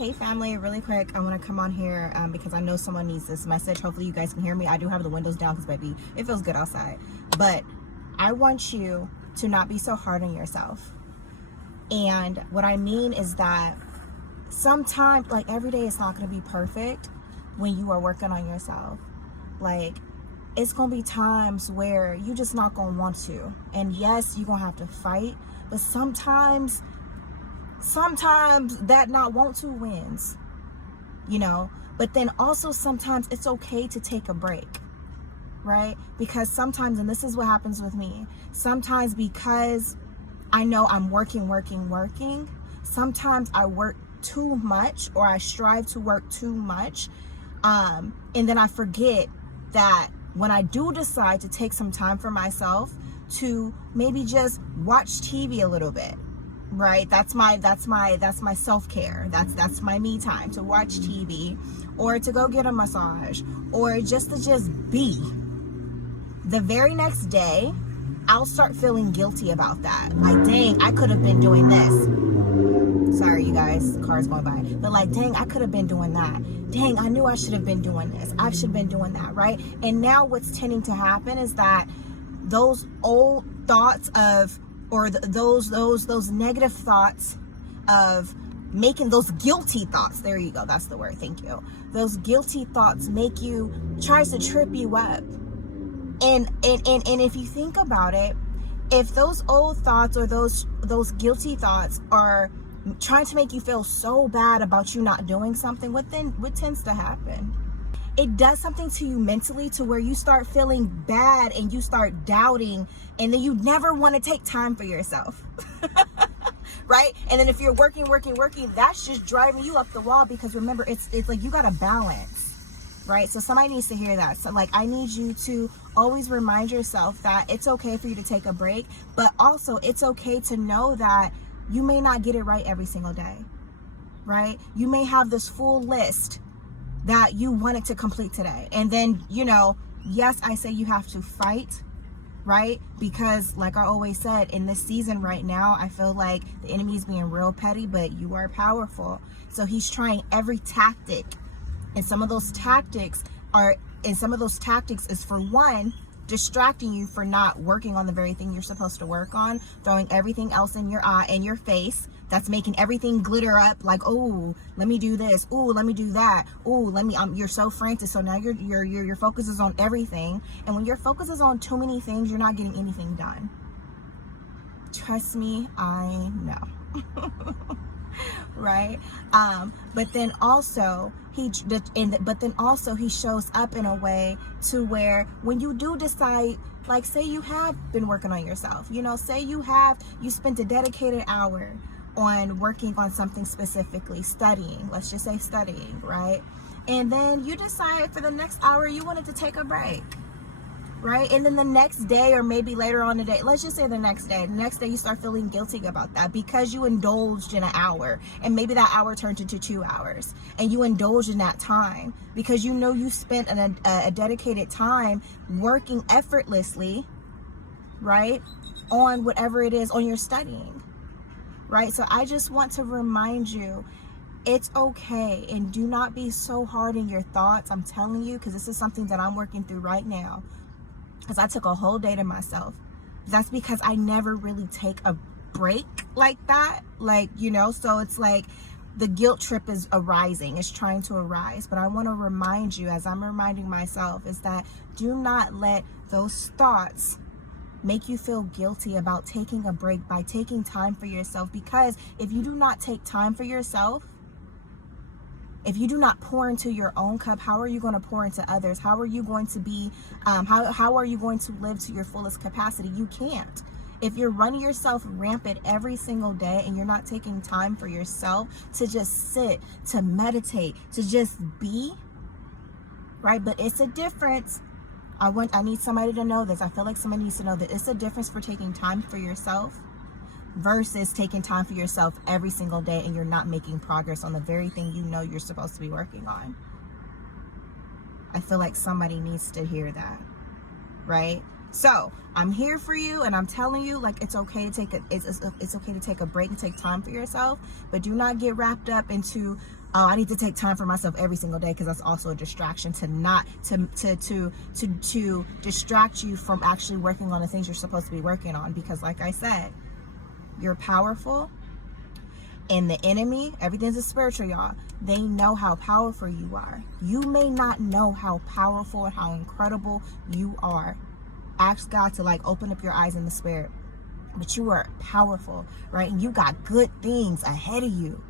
Hey family, really quick, I want to come on here because I know someone needs this message. Hopefully you guys can hear me. I do have the windows down because baby, it feels good outside. But I want you to not be so hard on yourself. And what I mean is that sometimes, like, every day is not going to be perfect when you are working on yourself. Like, it's going to be times where you just not going to want to. And yes, you're going to have to fight, but sometimes that not want to wins, you know. But then also sometimes it's okay to take a break, right? Because sometimes, and this is what happens with me, sometimes because I know I'm working, sometimes I work too much, or I strive to work too much, and then I forget that when I do decide to take some time for myself to maybe just watch TV a little bit, right? That's my self-care. That's my me time, to watch TV or to go get a massage or just to be. The very next day, I'll start feeling guilty about that. Like, dang, I could have been doing this. Sorry, you guys, the car's going by. But like, dang, I could have been doing that. Dang, I knew I should have been doing this. I should have been doing that, right? And now what's tending to happen is that those old thoughts of, or those negative thoughts of making those guilty thoughts, there you go, that's the word, thank you. Those guilty thoughts tries to trip you up. And if you think about it, if those old thoughts or those guilty thoughts are trying to make you feel so bad about you not doing something, what tends to happen? It does something to you mentally, to where you start feeling bad and you start doubting, and then you never want to take time for yourself. Right? And then if you're working, that's just driving you up the wall, because remember, it's like you got to balance, right? So somebody needs to hear that. So like, I need you to always remind yourself that it's okay for you to take a break, but also it's okay to know that you may not get it right every single day, right? You may have this full list that you wanted to complete today. And then, you know, yes, I say you have to fight, right? Because like I always said, in this season right now, I feel like the enemy is being real petty, but you are powerful. So he's trying every tactic. And some of those tactics is, for one, distracting you for not working on the very thing you're supposed to work on, throwing everything else in your eye, in your face, that's making everything glitter up, like, oh, let me do this, oh, let me do that, oh, let me, you're so frantic, so now your focus is on everything, and when your focus is on too many things, you're not getting anything done. Trust me, I know. Right? But then also he shows up in a way to where when you do decide, like, say you have been working on yourself, you know, say you spent a dedicated hour on working on something specifically, studying, let's just say studying, right? And then you decide for the next hour you wanted to take a break, right? And then the next day, or maybe later on the day, let's just say the next day you start feeling guilty about that because you indulged in an hour, and maybe that hour turned into 2 hours, and you indulged in that time because you know you spent a dedicated time working effortlessly, right, on whatever it is, on your studying, right? So I just want to remind you, it's okay, and do not be so hard in your thoughts. I'm telling you, because this is something that I'm working through right now, because I took a whole day to myself. That's because I never really take a break like that, like, you know, so it's like the guilt trip is arising, it's trying to arise. But I want to remind you, as I'm reminding myself, is that do not let those thoughts make you feel guilty about taking a break, by taking time for yourself. Because if you do not take time for yourself, if you do not pour into your own cup, how are you going to pour into others? How are you going to be, how are you going to live to your fullest capacity? You can't. If you're running yourself rampant every single day and you're not taking time for yourself to just sit, to meditate, to just be, right? But it's a difference. I need somebody to know this. I feel like somebody needs to know that it's a difference for taking time for yourself versus taking time for yourself every single day and you're not making progress on the very thing you know you're supposed to be working on. I feel like somebody needs to hear that, right? So I'm here for you, and I'm telling you, like, it's okay to take it's okay to take a break and take time for yourself, but do not get wrapped up into, oh, I need to take time for myself every single day, because that's also a distraction to distract you from actually working on the things you're supposed to be working on. Because like I said, you're powerful, and the enemy, everything's a spiritual, y'all. They know how powerful you are. You may not know how powerful and how incredible you are. Ask God to like open up your eyes in the spirit. But you are powerful, right? And you got good things ahead of you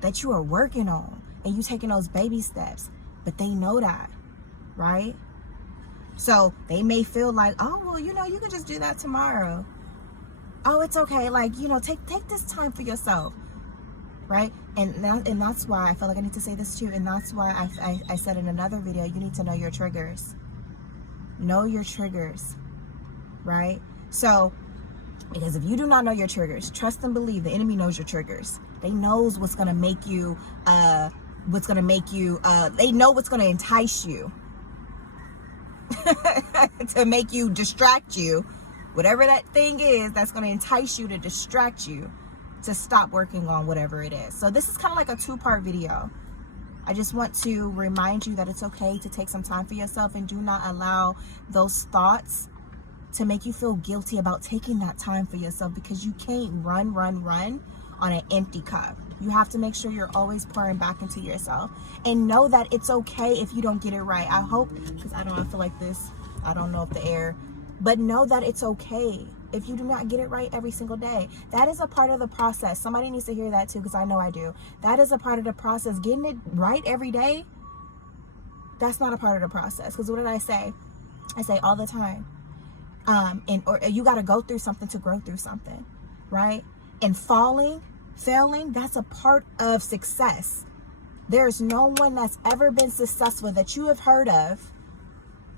that you are working on, and you taking those baby steps. But they know that, right? So they may feel like, oh, well, you know, you can just do that tomorrow. Oh, it's okay. Like, you know, take this time for yourself, right? And that's why I feel like I need to say this too. And that's why I said in another video, you need to know your triggers. Know your triggers, right? So, because if you do not know your triggers, trust and believe the enemy knows your triggers. They knows what's going to make you, they know what's going to entice you to make you, distract you, whatever that thing is that's going to entice you to distract you to stop working on whatever it is. So this is kind of like a 2-part video. I just want to remind you that it's okay to take some time for yourself, and do not allow those thoughts to make you feel guilty about taking that time for yourself, because you can't run on an empty cup. You have to make sure you're always pouring back into yourself, and know that it's okay if you don't get it right. I hope, because I feel like this, I don't know if the air, but know that it's okay if you do not get it right every single day. That is a part of the process. Somebody needs to hear that too, because I know I do. That is a part of the process. Getting it right every day, that's not a part of the process. Because what did I say? I say all the time, or you got to go through something to grow through something, right? And failing, that's a part of success. There's no one that's ever been successful that you have heard of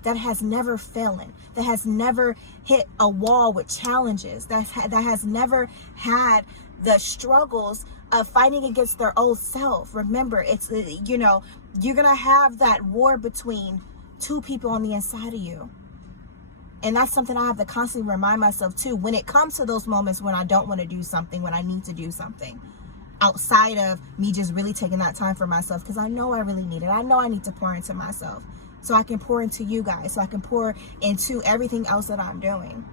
that has never fallen, that has never hit a wall with challenges, that has never had the struggles of fighting against their old self. Remember, it's, you know, you're gonna have that war between two people on the inside of you. And that's something I have to constantly remind myself too, when it comes to those moments when I don't want to do something, when I need to do something outside of me just really taking that time for myself, because I know I really need it. I know I need to pour into myself, so I can pour into you guys, so I can pour into everything else that I'm doing,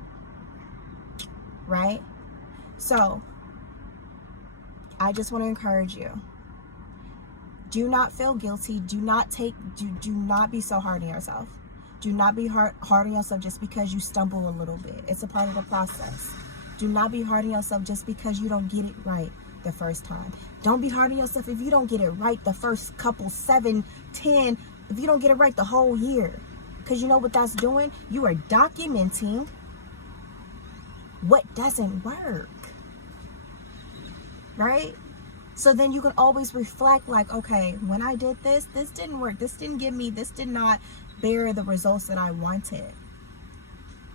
right? So I just want to encourage you. Do not feel guilty. Do not be so hard on yourself. Do not be hard on yourself just because you stumble a little bit. It's a part of the process. Do not be hard on yourself just because you don't get it right the first time. Don't be hard on yourself if you don't get it right the first couple, 7, 10, if you don't get it right the whole year. Because you know what that's doing? You are documenting what doesn't work, right? So then you can always reflect like, okay, when I did this didn't work. This did not bear the results that I wanted.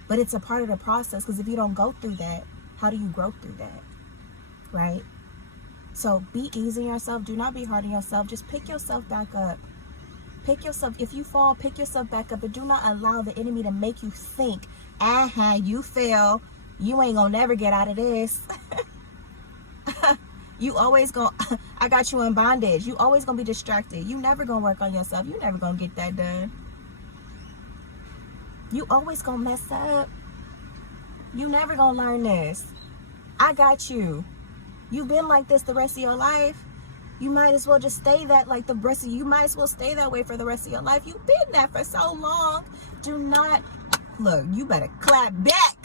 But it's a part of the process, because if you don't go through that, how do you grow through that, right? So be easy on yourself. Do not be hard on yourself. Just pick yourself back up. Pick yourself. If you fall, pick yourself back up. But do not allow the enemy to make you think, you fail. You ain't gonna never get out of this. You always gonna, I got you in bondage. You always gonna be distracted. You never gonna work on yourself. You never gonna get that done. You always gonna mess up. You never gonna learn this. I got you. You've been like this the rest of your life. You might as well just stay that like the rest of you. might as well stay that way for the rest of your life. You've been that for so long. Do not, look, you better clap back.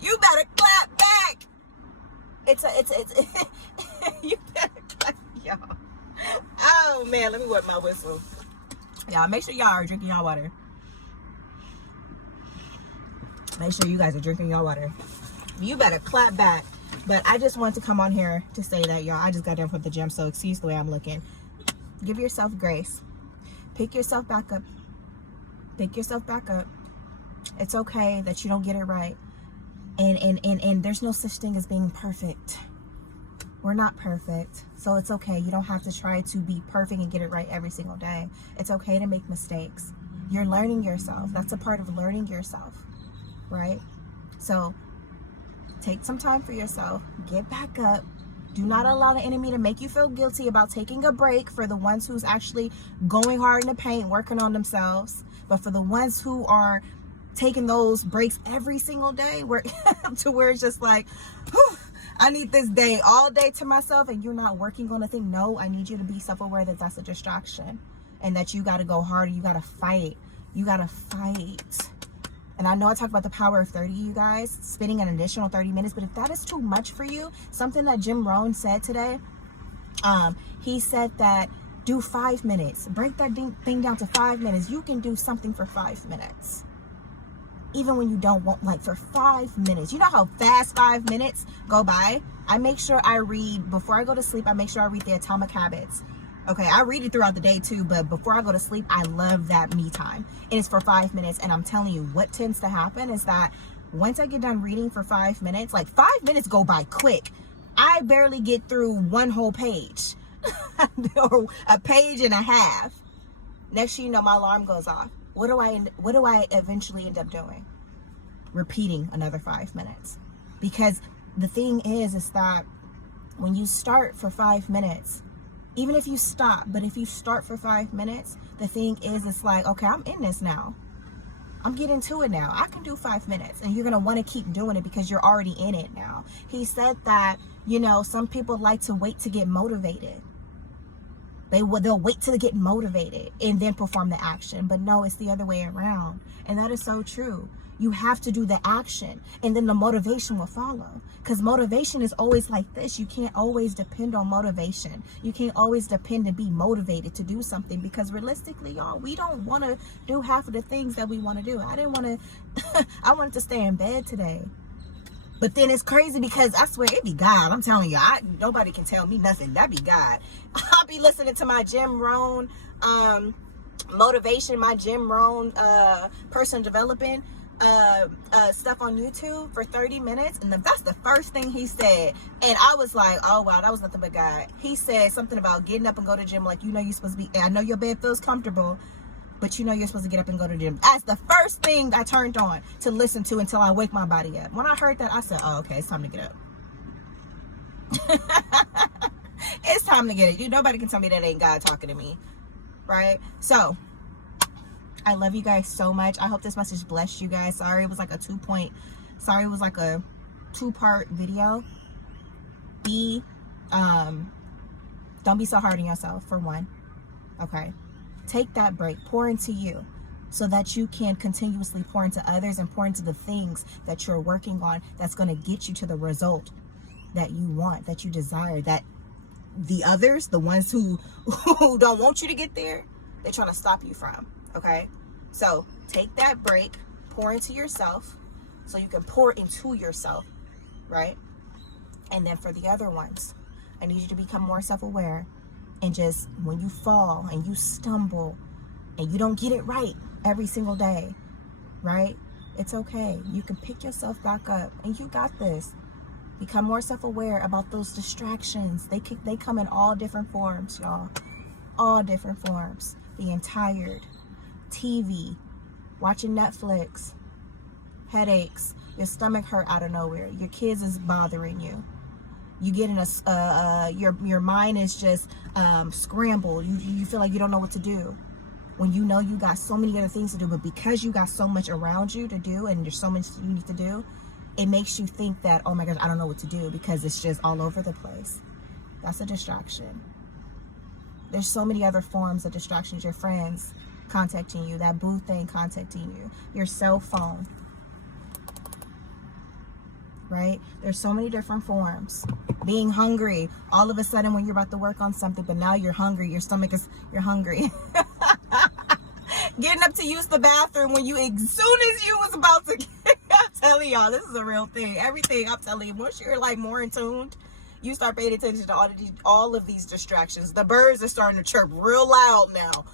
You better clap back. It's you better clap, y'all. Oh man, let me wet my whistle. Y'all, make sure y'all are drinking y'all water. Make sure you guys are drinking y'all water. You better clap back. But I just wanted to come on here to say that, y'all, I just got done from the gym, so excuse the way I'm looking. Give yourself grace. Pick yourself back up. Pick yourself back up. It's okay that you don't get it right. And there's no such thing as being perfect. We're not perfect. So it's okay. You don't have to try to be perfect and get it right every single day. It's okay to make mistakes. You're learning yourself. That's a part of learning yourself, right? So take some time for yourself. Get back up. Do not allow the enemy to make you feel guilty about taking a break for the ones who's actually going hard in the paint, working on themselves. But for the ones who are taking those breaks every single day, to where it's just like, whew, I need this day, all day to myself, and you're not working on a thing. No, I need you to be self-aware that that's a distraction and that you got to go harder. You got to fight. You got to fight. And I know I talk about the power of 30, you guys, spending an additional 30 minutes, but if that is too much for you, something that Jim Rohn said today, he said that do 5 minutes, break that thing down to 5 minutes. You can do something for 5 minutes. Even when you don't want, like for 5 minutes. You know how fast 5 minutes go by? I make sure I read, before I go to sleep, I make sure I read the Atomic Habits. Okay, I read it throughout the day too, but before I go to sleep, I love that me time. And it's for 5 minutes. And I'm telling you, what tends to happen is that once I get done reading for 5 minutes, like 5 minutes go by quick. I barely get through one whole page or a page and a half. Next thing you know, my alarm goes off. What do I eventually end up doing? Repeating another 5 minutes. Because the thing is that when you start for 5 minutes, even if you stop, but if you start for 5 minutes, the thing is, it's like, okay, I'm in this now. I'm getting to it now. I can do 5 minutes. And you're going to want to keep doing it because you're already in it now. He said that, some people like to wait to get motivated. They'll wait till they get motivated and then perform the action. But no, it's the other way around. And that is so true. You have to do the action and then the motivation will follow. Because motivation is always like this. You can't always depend on motivation. You can't always depend and be motivated to do something, because realistically, y'all, we don't want to do half of the things that we want to do. I wanted to stay in bed today. But then it's crazy because I swear it be God. I'm telling you, nobody can tell me nothing. That be God. I'll be listening to my Jim Rohn motivation, my Jim Rohn personal development stuff on YouTube for 30 minutes. And that's the first thing he said. And I was like, oh, wow, that was nothing but God. He said something about getting up and go to the gym. Like, you're supposed to be, I know your bed feels comfortable, but you're supposed to get up and go to the gym. That's the first thing I turned on to listen to until I wake my body up. When I heard that, I said, oh, okay, it's time to get up. It's time to get it. Nobody can tell me that ain't God talking to me, right? So I love you guys so much. I hope this message blessed you guys. Sorry it was like a 2-part video. Don't be so hard on yourself, for one. Okay, take that break, pour into you, so that you can continuously pour into others and pour into the things that you're working on, that's going to get you to the result that you want, that you desire, that the others, the ones who don't want you to get there, they're trying to stop you from. Okay, so take that break, pour into yourself so you can pour into yourself, right? And then for the other ones, I need you to become more self-aware, and just when you fall and you stumble and you don't get it right every single day, right? It's okay. You can pick yourself back up, and you got this. Become more self-aware about those distractions. They come in all different forms, y'all. All different forms. Being tired, TV, watching Netflix, headaches, your stomach hurt out of nowhere, your kids is bothering you, you get in your mind is just scrambled. You feel like you don't know what to do, when you know you got so many other things to do, but because you got so much around you to do and there's so much you need to do, it makes you think that, oh my gosh, I don't know what to do, because it's just all over the place. That's a distraction. There's so many other forms of distractions. Your friends contacting you, that boo thing contacting you, your cell phone, right? There's so many different forms. Being hungry, all of a sudden when you're about to work on something, but now you're hungry, you're hungry. Getting up to use the bathroom when as soon as you was about to get, I'm telling y'all, this is a real thing. Everything, I'm telling you, once you're like more in tune, you start paying attention to all of these distractions. The birds are starting to chirp real loud now.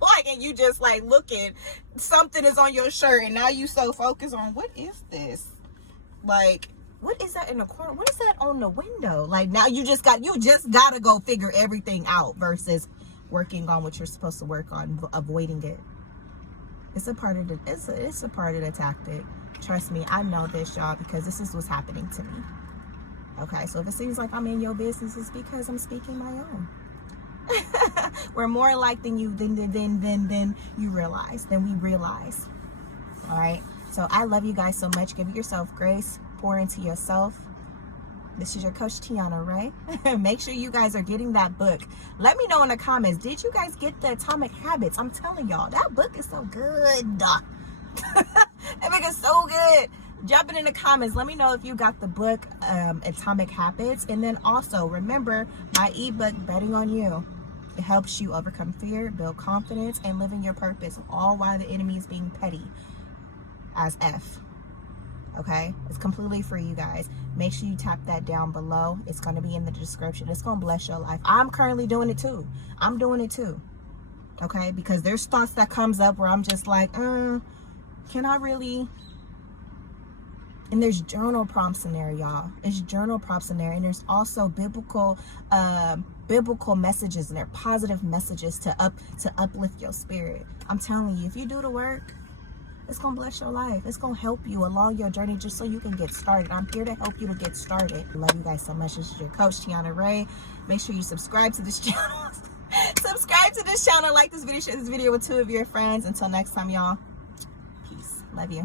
Like, and you just like looking, something is on your shirt, and now you so focused on, what is this? Like, what is that in the corner? What is that on the window? Like, now you just gotta go figure everything out versus working on what you're supposed to work on, avoiding it. It's a part of the tactic. Trust me, I know this, y'all, because this is what's happening to me. Okay, so if it seems like I'm in your business, it's because I'm speaking my own. We're more alike than you realize, than we realize. All right, so I love you guys so much. Give yourself grace, pour into yourself. This is your coach Tiana, right? Make sure you guys are getting that book. Let me know in the comments, did you guys get the Atomic Habits? I'm telling y'all, that book is so good. That book is so good. Drop it in the comments. Let me know if you got the book, Atomic Habits. And then also remember my ebook, Betting on You. It helps you overcome fear, build confidence, and live in your purpose, all while the enemy is being petty as F. Okay, it's completely free, you guys. Make sure you tap that down below. It's going to be in the description. It's going to bless your life. I'm currently doing it too. I'm doing it too. Okay, because there's thoughts that comes up where I'm just like, can I really? And there's journal prompts in there, y'all. It's journal prompts in there, and there's also biblical messages in there, positive messages to uplift your spirit. I'm telling you, if you do the work, it's going to bless your life. It's going to help you along your journey just so you can get started. I'm here to help you to get started. I love you guys so much. This is your coach, Tiana Ray. Make sure you subscribe to this channel. Subscribe to this channel. Like this video. Share this video with 2 of your friends. Until next time, y'all. Peace. Love you.